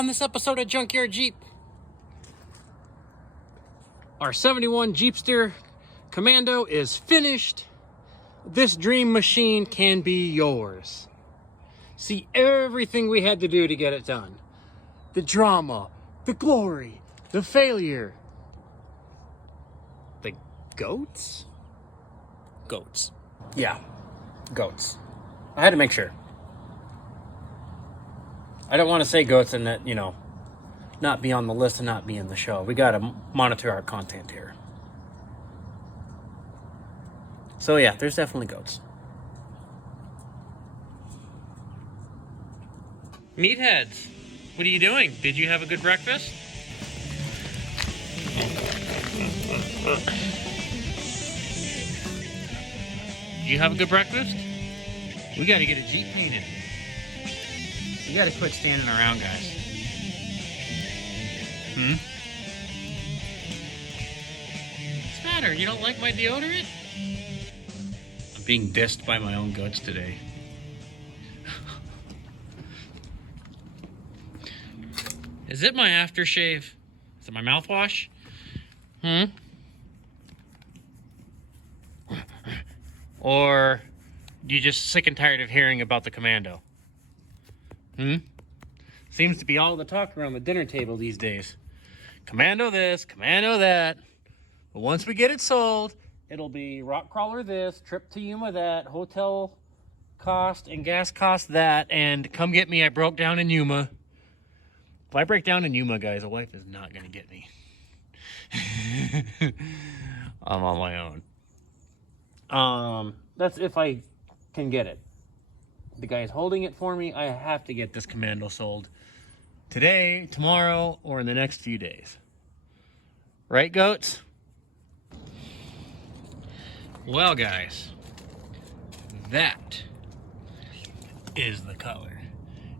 On this episode of Junkyard Jeep, our 71 Jeepster Commando is finished. This dream machine can be yours. See everything we had to do to get it done. The drama, the glory, the failure. The goats? Goats. Yeah, goats. I had to make sure. I don't want to say goats and that, not be on the list and not be in the show. We got to monitor our content here. So yeah, there's definitely goats. Meatheads, what are you doing? Did you have a good breakfast? Did you have a good breakfast? We got to get a Jeep painted. You gotta quit standing around, guys. What's the matter? You don't like my deodorant? I'm being dissed by my own guts today. Is it my aftershave? Is it my mouthwash? Or you just sick and tired of hearing about the commando? Seems to be all the talk around the dinner table these days. Commando this, commando that. But once we get it sold, it'll be rock crawler this, trip to Yuma that, hotel cost and gas cost that, and come get me, I broke down in Yuma. If I break down in Yuma, guys, a wife is not going to get me. I'm on my own. That's if I can get it. The guy's holding it for me. I have to get this commando sold today, tomorrow, or in the next few days. Right, goats? Well, guys, that is the color.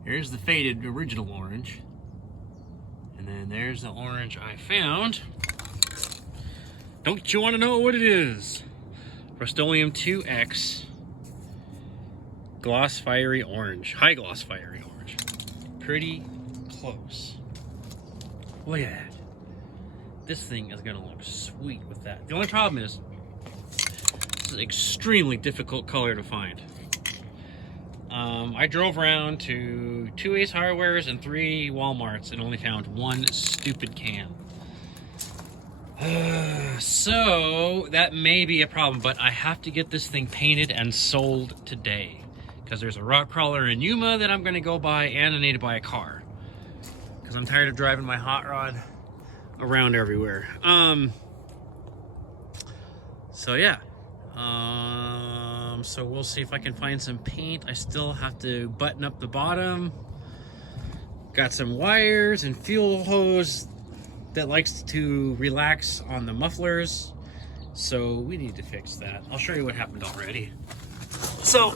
Here's the faded original orange. And then there's the orange I found. Don't you want to know what it is? Rust-Oleum 2X. Gloss fiery orange, high gloss fiery orange. Pretty close. Look at that. This thing is gonna look sweet with that. The only problem is, this is an extremely difficult color to find. I drove around to 2 Ace Hardwares and 3 Walmarts and only found one stupid can. So that may be a problem, but I have to get this thing painted and sold today. Because there's a rock crawler in Yuma that I'm going to go buy, and I need to buy a car. Because I'm tired of driving my hot rod around everywhere. So yeah. So we'll see if I can find some paint. I still have to button up the bottom. Got some wires and fuel hose that likes to relax on the mufflers. So we need to fix that. I'll show you what happened already. So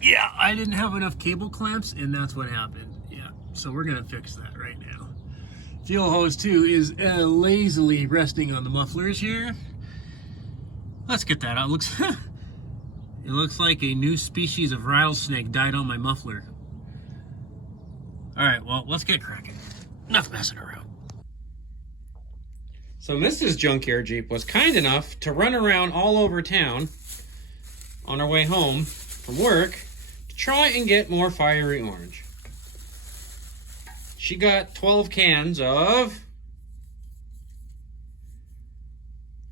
yeah, I didn't have enough cable clamps, and that's what happened. Yeah, so we're gonna fix that right now. Fuel hose 2 is lazily resting on the mufflers here. Let's get that out. It looks like a new species of rattlesnake died on my muffler. All right, well, let's get cracking. Enough messing around. So Mrs. Junkyard Jeep was kind enough to run around all over town on our way home from work to try and get more fiery orange. She got 12 cans of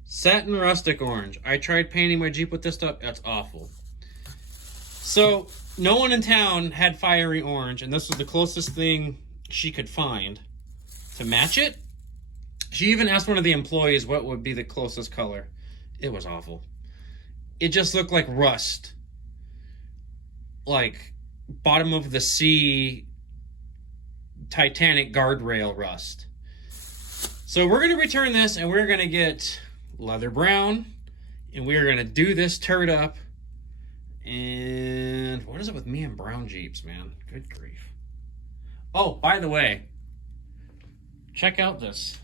satin rustic orange. I tried painting my Jeep with this stuff. That's awful. So no one in town had fiery orange, and this was the closest thing she could find to match it. She even asked one of the employees what would be the closest color. It was awful. It just looked like rust. Like bottom of the sea Titanic guardrail rust. So we're going to return this, and we're going to get leather brown, and we're going to do this turd up. And what is it with me and brown Jeeps, man? Good grief. Oh, by the way, check out this.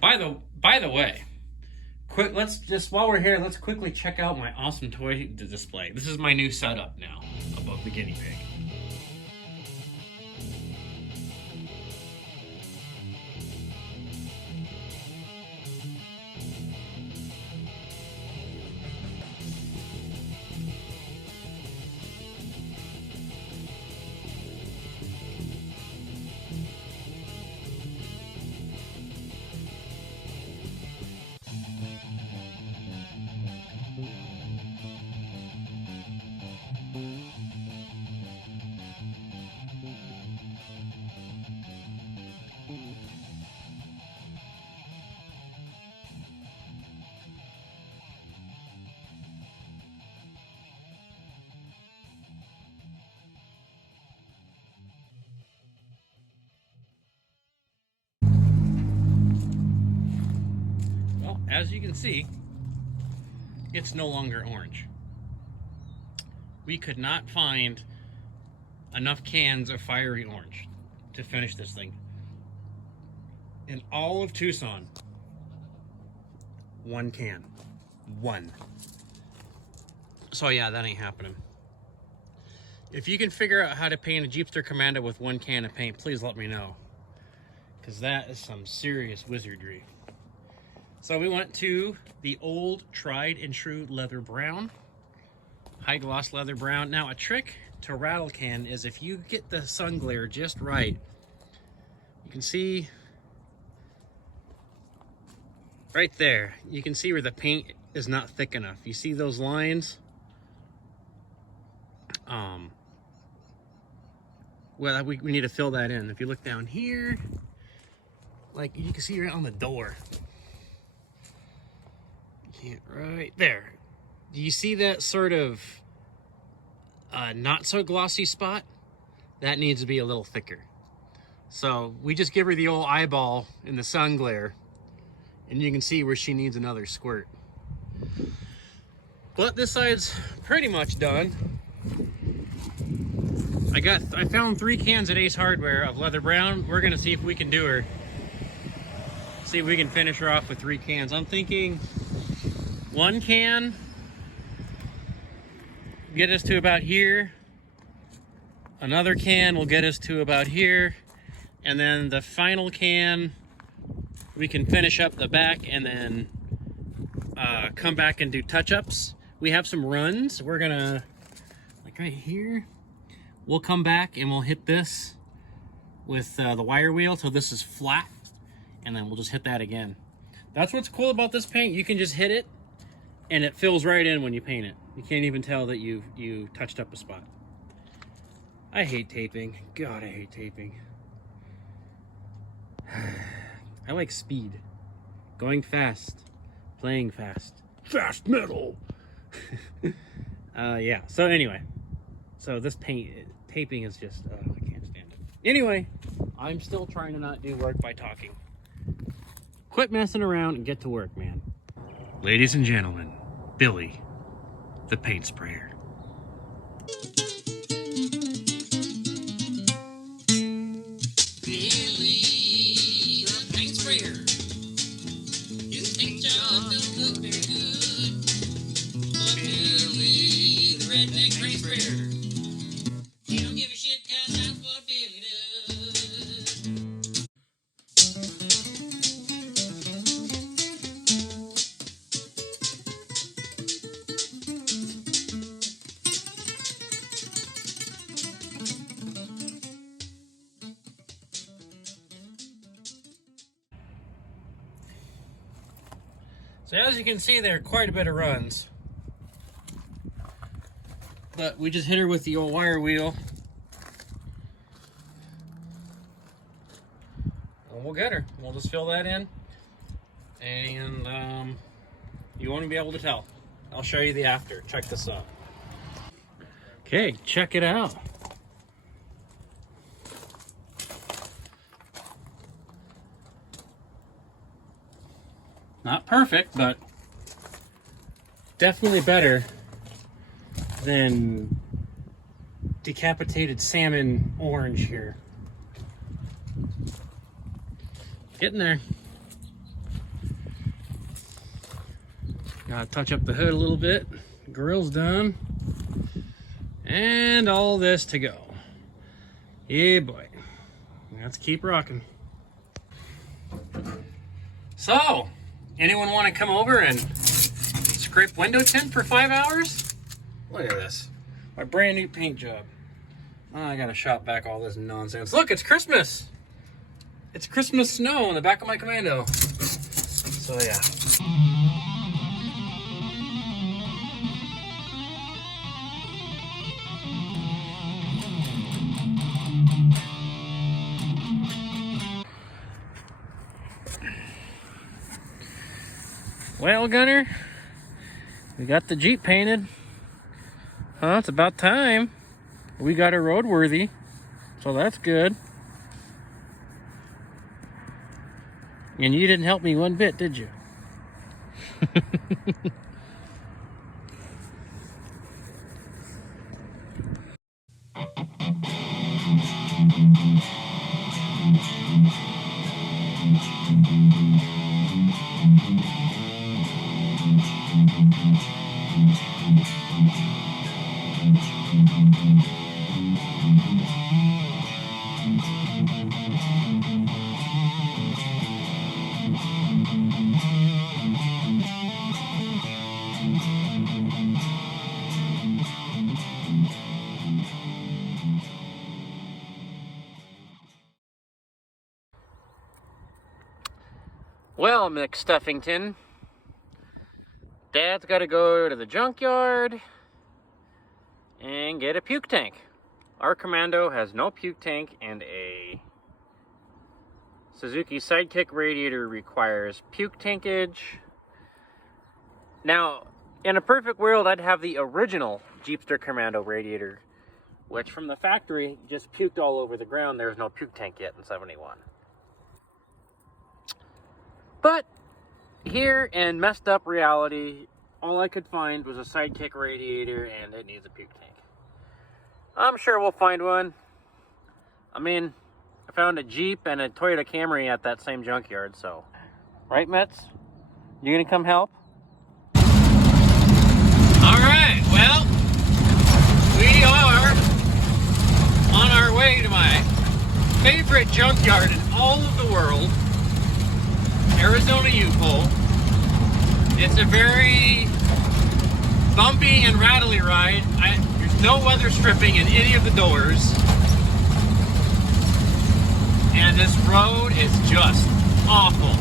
By the way, Quick, while we're here, let's quickly check out my awesome toy display. This is my new setup now above the guinea pig. Well, as you can see, it's no longer orange. We could not find enough cans of fiery orange to finish this thing. In all of Tucson, one can. One. So yeah, that ain't happening. If you can figure out how to paint a Jeepster Commando with one can of paint, please let me know. Because that is some serious wizardry. So we went to the old tried and true leather brown. High gloss leather brown. Now a trick to rattle can is if you get the sun glare just right, you can see right there, you can see where the paint is not thick enough. You see those lines? Well, we need to fill that in. If you look down here, like you can see right on the door. Right there. Do you see that sort of not so glossy spot? That needs to be a little thicker. So we just give her the old eyeball in the sun glare, and you can see where she needs another squirt. But this side's pretty much done. I found 3 cans at Ace Hardware of leather brown. We're gonna see if we can do her. See if we can finish her off with 3 cans. I'm thinking 1 can get us to about here. Another can will get us to about here. And then the final can, we can finish up the back and then come back and do touch-ups. We have some runs. We're gonna, like right here, we'll come back and we'll hit this with the wire wheel till this is flat, and then we'll just hit that again. That's what's cool about this paint. You can just hit it and it fills right in when you paint it. You can't even tell that you touched up a spot. I hate taping. God, I hate taping. I like speed. Going fast. Playing fast. Fast metal! Yeah, so anyway. So this taping is just, I can't stand it. Anyway, I'm still trying to not do work by talking. Quit messing around and get to work, man. Ladies and gentlemen, Billy, the paint sprayer. Billy, the paint sprayer. His paint job don't look very good. But Billy, the redneck paint sprayer. He don't give a shit, 'cause that's what Billy does. So as you can see, there are quite a bit of runs. But we just hit her with the old wire wheel. And we'll get her. We'll just fill that in. And you won't be able to tell. I'll show you the after. Check this out. Okay, check it out. Not perfect, but definitely better than decapitated salmon orange here. Getting there. Gotta touch up the hood a little bit. Grill's done. And all this to go. Yeah, boy. Let's keep rocking. So, anyone want to come over and scrape window tint for 5 hours? Look at this. My brand new paint job. Oh, I gotta shop back all this nonsense. Look, it's Christmas. It's Christmas snow on the back of my commando. So yeah. Well, Gunner, we got the Jeep painted. Huh, it's about time. We got it roadworthy, so that's good. And you didn't help me one bit, did you? Well, McStuffington, Dad's got to go to the junkyard and get a puke tank. Our commando has no puke tank, and a Suzuki Sidekick radiator requires puke tankage. Now, in a perfect world, I'd have the original Jeepster Commando radiator, which from the factory just puked all over the ground. There's no puke tank yet in 71. But here in messed up reality, all I could find was a Sidekick radiator, and it needs a puke tank. I'm sure we'll find one. I mean, I found a Jeep and a Toyota Camry at that same junkyard, so. Right, Metz? You gonna come help? Alright, well, we are on our way to my favorite junkyard in all of the world. Arizona U-Pole. It's a very bumpy and rattly ride. There's no weather stripping in any of the doors. And this road is just awful.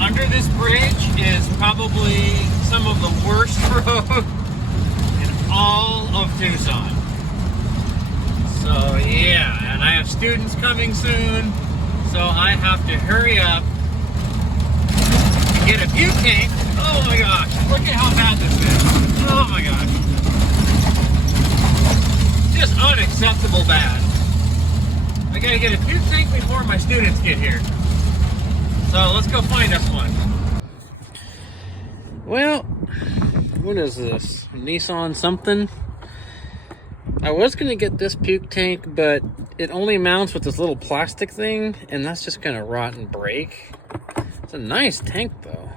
Under this bridge is probably some of the worst road in all of Tucson. So yeah, and I have students coming soon, so I have to hurry up. Get a puke tank. Oh my gosh, look at how bad this is. Oh my gosh. Just unacceptable bad. I gotta get a puke tank before my students get here. So let's go find us one. Well, what is this? Nissan something? I was gonna get this puke tank, but it only mounts with this little plastic thing, and that's just gonna rot and break. It's a nice tank though.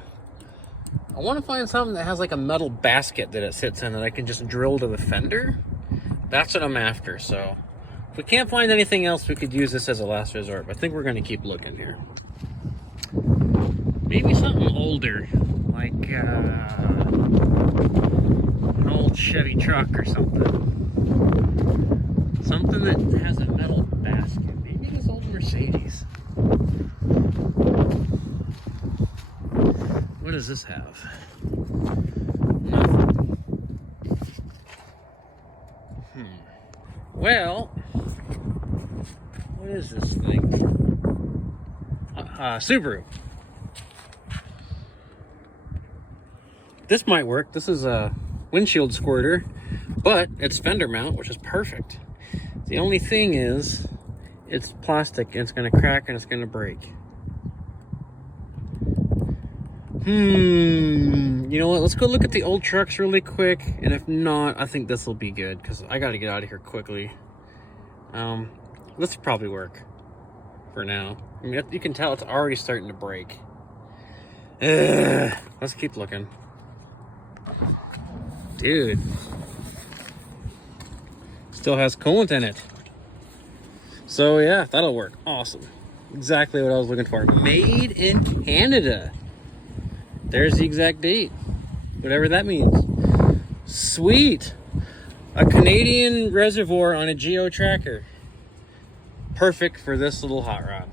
I want to find something that has like a metal basket that it sits in that I can just drill to the fender. That's what I'm after. So if we can't find anything else, we could use this as a last resort. But I think we're going to keep looking here. Maybe something older, like an old Chevy truck or something. Something that has a metal basket. Maybe this old Mercedes. What does this have? Nothing. Well, what is this thing? Subaru. This might work. This is a windshield squirter, but it's fender mount, which is perfect. The only thing is, it's plastic and it's going to crack and it's going to break. You know what? Let's go look at the old trucks really quick, and if not, I think this will be good because I got to get out of here quickly. This will probably work for now. I mean, you can tell it's already starting to break. Let's keep looking. Dude. Still has coolant in it. So yeah, that'll work. Awesome. Exactly what I was looking for. Made in Canada. There's the exact date. Whatever that means. Sweet. A Canadian reservoir on a geo tracker. Perfect for this little hot rod.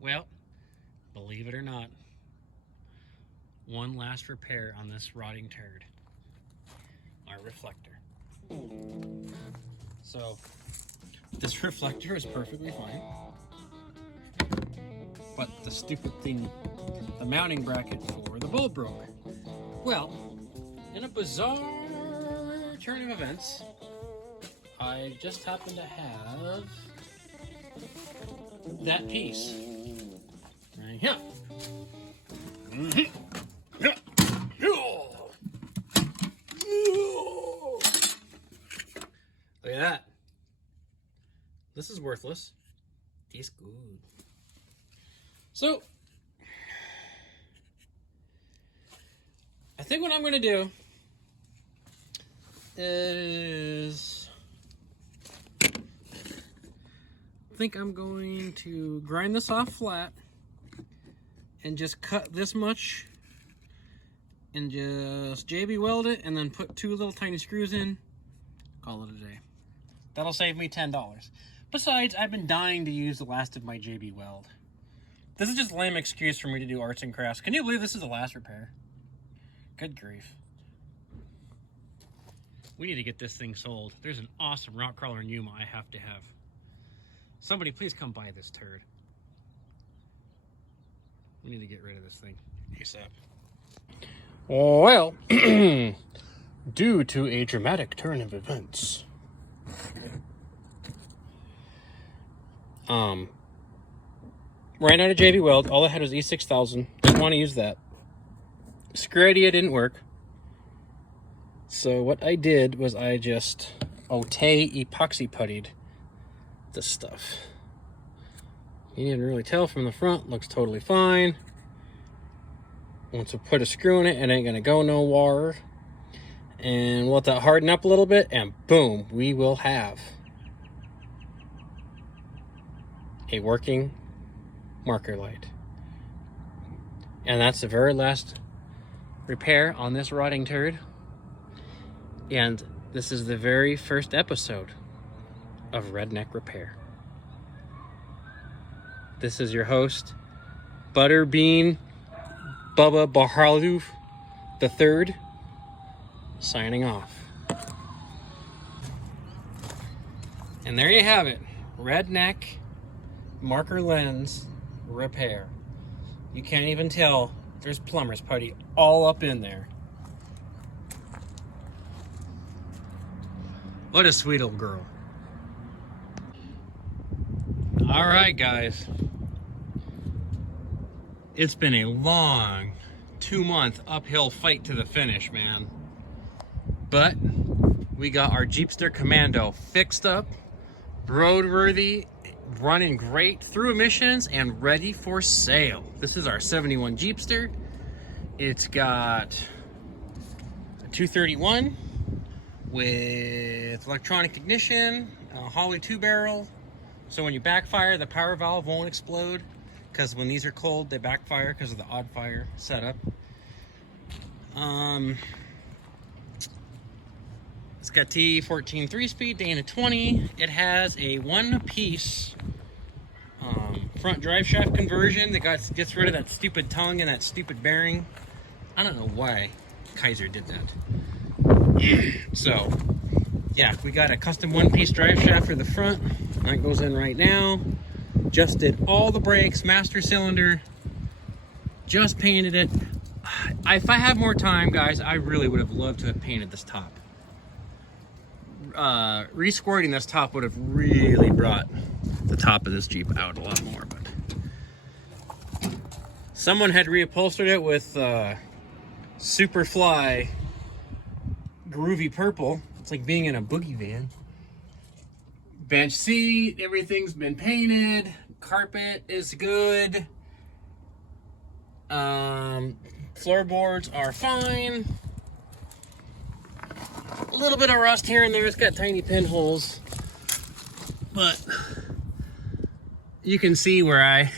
Well, believe it or not, one last repair on this rotting turd. Our reflector. So, this reflector is perfectly fine. But the stupid thing, the mounting bracket for the bulb broke. Well, in a bizarre turn of events, I just happened to have that piece right here. Look at that. This is worthless. Tastes good. So, I think what I'm going to do is, I think I'm going to grind this off flat and just cut this much and just JB weld it and then put 2 little tiny screws in. Call it a day. That'll save me $10. Besides, I've been dying to use the last of my JB weld. This is just a lame excuse for me to do arts and crafts. Can you believe this is the last repair? Good grief. We need to get this thing sold. There's an awesome rock crawler in Yuma I have to have. Somebody please come buy this turd. We need to get rid of this thing ASAP. Well, due to a dramatic turn of events, ran out of JB Weld. All I had was E6000. Didn't want to use that. Screw idea didn't work. So what I did was I just epoxy puttied this stuff. You didn't really tell from the front. Looks totally fine. Once we put a screw in it, it ain't gonna go nowhere. And we'll let that harden up a little bit, and boom, we will have a working marker light. And that's the very last repair on this rotting turd. And this is the very first episode of Redneck Repair. This is your host, Butterbean Bubba Baharloof III, signing off. And there you have it. Redneck marker lens repair. You can't even tell there's plumber's putty all up in there. What a sweet old girl. All right, guys. It's been a long 2-month uphill fight to the finish, man. But we got our Jeepster Commando fixed up, roadworthy, running great through emissions, and ready for sale. This is our 71 Jeepster. It's got a 231 with electronic ignition, a Holley 2-barrel. So when you backfire, the power valve won't explode, because when these are cold, they backfire because of the odd fire setup. It's got T14 3-speed, Dana 20. It has a 1-piece front drive shaft conversion that gets rid of that stupid tongue and that stupid bearing. I don't know why Kaiser did that. So, yeah, we got a custom 1-piece drive shaft for the front. That goes in right now. Just did all the brakes, master cylinder. Just painted it. If I had more time, guys, I really would have loved to have painted this top. Resquirting this top would have really brought the top of this Jeep out a lot more, but someone had reupholstered it with Superfly groovy purple. It's like being in a boogie van. Bench seat, everything's been painted. Carpet is good. Floorboards are fine. A little bit of rust here and there. It's got tiny pinholes, but you can see where I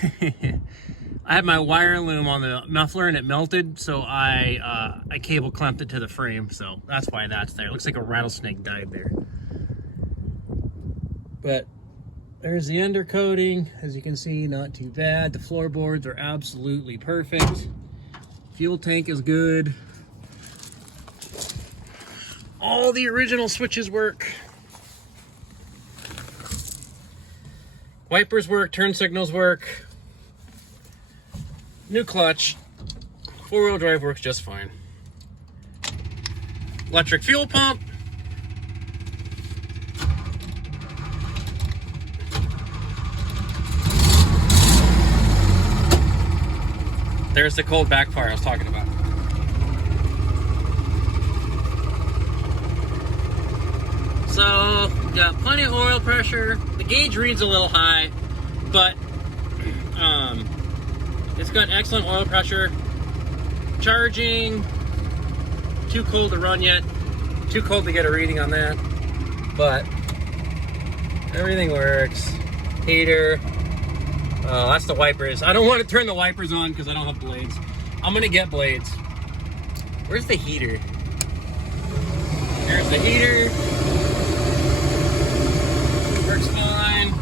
I had my wire loom on the muffler and it melted, so I cable clamped it to the frame, so that's why that's there. It looks like a rattlesnake died there. But there's the undercoating. As you can see, not too bad. The floorboards are absolutely perfect. Fuel tank is good. All the original switches work. Wipers work, turn signals work. New clutch. Four-wheel drive works just fine. Electric fuel pump. There's the cold backfire I was talking about. So, got plenty of oil pressure. The gauge reads a little high, but it's got excellent oil pressure. Charging, too cold to run yet. Too cold to get a reading on that, but everything works. Heater. That's the wipers. I don't want to turn the wipers on because I don't have blades. I'm gonna get blades. Where's the heater? There's the heater. Works fine.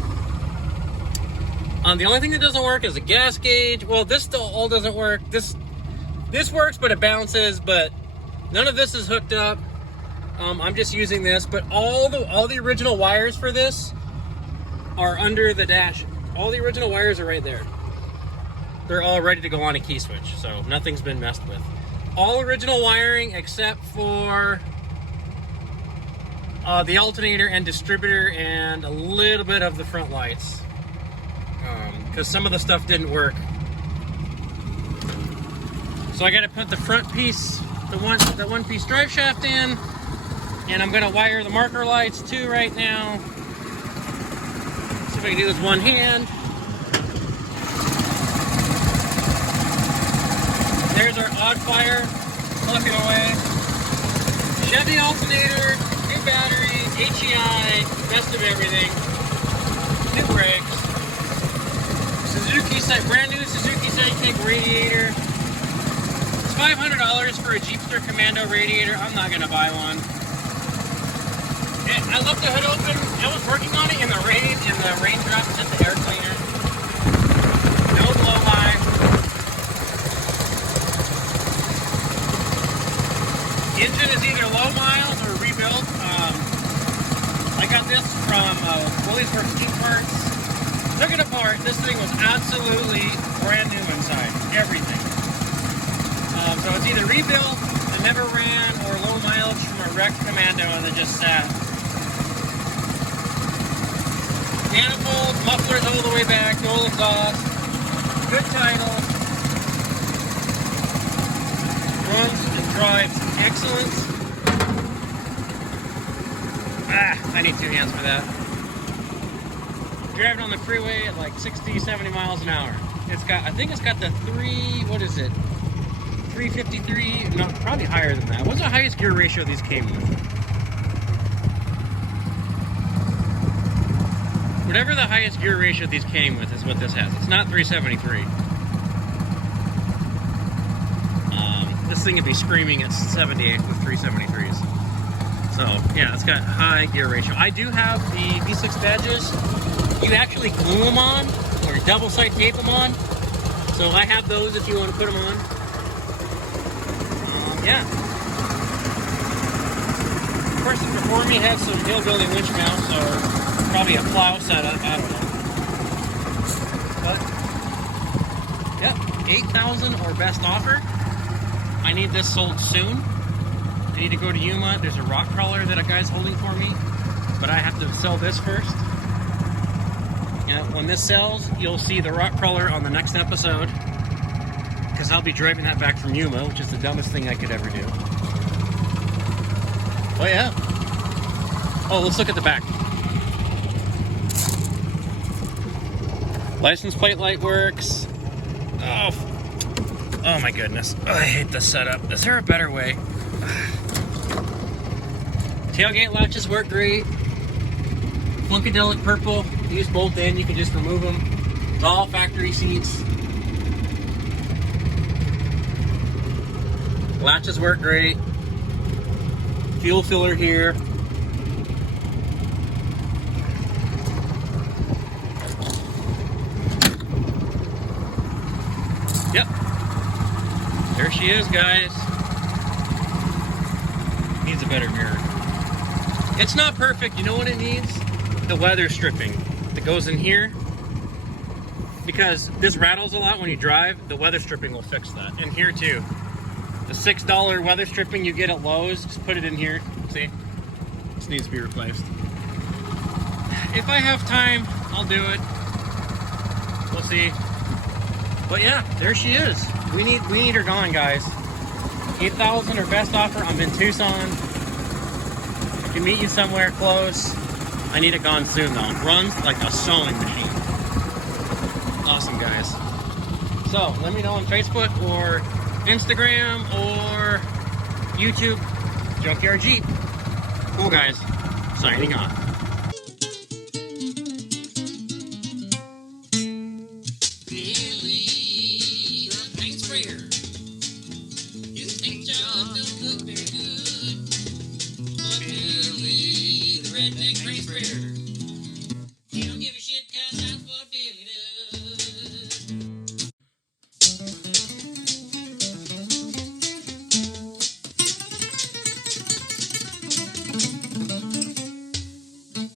The only thing that doesn't work is the gas gauge. Well, this still all doesn't work. This works, but it bounces. But none of this is hooked up. I'm just using this. But all the original wires for this are under the dash. All the original wires are right there. They're all ready to go on a key switch, so nothing's been messed with. All original wiring except for the alternator and distributor and a little bit of the front lights, because some of the stuff didn't work. So I got to put the front piece, the one piece drive shaft in, and I'm going to wire the marker lights too right now. See if I can do this one hand. There's our odd fire, plucking away. Chevy alternator, new battery, HEI, best of everything. New brakes. Suzuki set, brand new Suzuki Sidekick radiator. It's $500 for a Jeepster Commando radiator. I'm not gonna buy one. I left the hood open. I was working on it in the rain, in the raindrops at the air cleaner. No blow by. Engine is either low miles or rebuilt. I got this from Willie's Works Steam Parts. Took it apart. This thing was absolutely brand new inside. Everything. So it's either rebuilt, that never ran, or low mileage from a wrecked Commando that just sat. Manifold, mufflers all the way back, dual exhaust, good title, runs and drives excellent. I need two hands for that. Driving on the freeway at like 60, 70 miles an hour. It's got, I think it's got the 353, no, probably higher than that. What's the highest gear ratio these came with? Whatever the highest gear ratio these came with is what this has. It's not 373. This thing would be screaming at 78 with 373s. So yeah, it's got high gear ratio. I do have the V6 badges. You actually glue them on or double side tape them on. So I have those if you want to put them on. Yeah. The person before me had some hillbilly winch mounts, so probably a plow setup, I don't know. But, yep, 8,000 or best offer. I need this sold soon. I need to go to Yuma. There's a rock crawler that a guy's holding for me, but I have to sell this first. Yeah, when this sells, you'll see the rock crawler on the next episode, because I'll be driving that back from Yuma, which is the dumbest thing I could ever do. Oh yeah. Oh, let's look at the back. License plate light works. Oh my goodness. Oh, I hate this setup. Is there a better way? Tailgate latches work great. Funkadelic purple. Use bolt in, you can just remove them. It's all factory seats. Latches work great. Fuel filler here. Yep. There she is, guys. Needs a better mirror. It's not perfect. You know what it needs? The weather stripping that goes in here. Because this rattles a lot when you drive, the weather stripping will fix that. And here too. The $6 weather stripping you get at Lowe's, just put it in here. See? This needs to be replaced. If I have time, I'll do it. We'll see. But yeah, there she is. We need her gone, guys. $8,000 her best offer. I'm in Tucson. I can meet you somewhere close. I need it gone soon though. It runs like a sewing machine. Awesome, guys. So let me know on Facebook or Instagram or YouTube. Junkyard Jeep. Cool, guys. Signing off. Redneck race sprayer.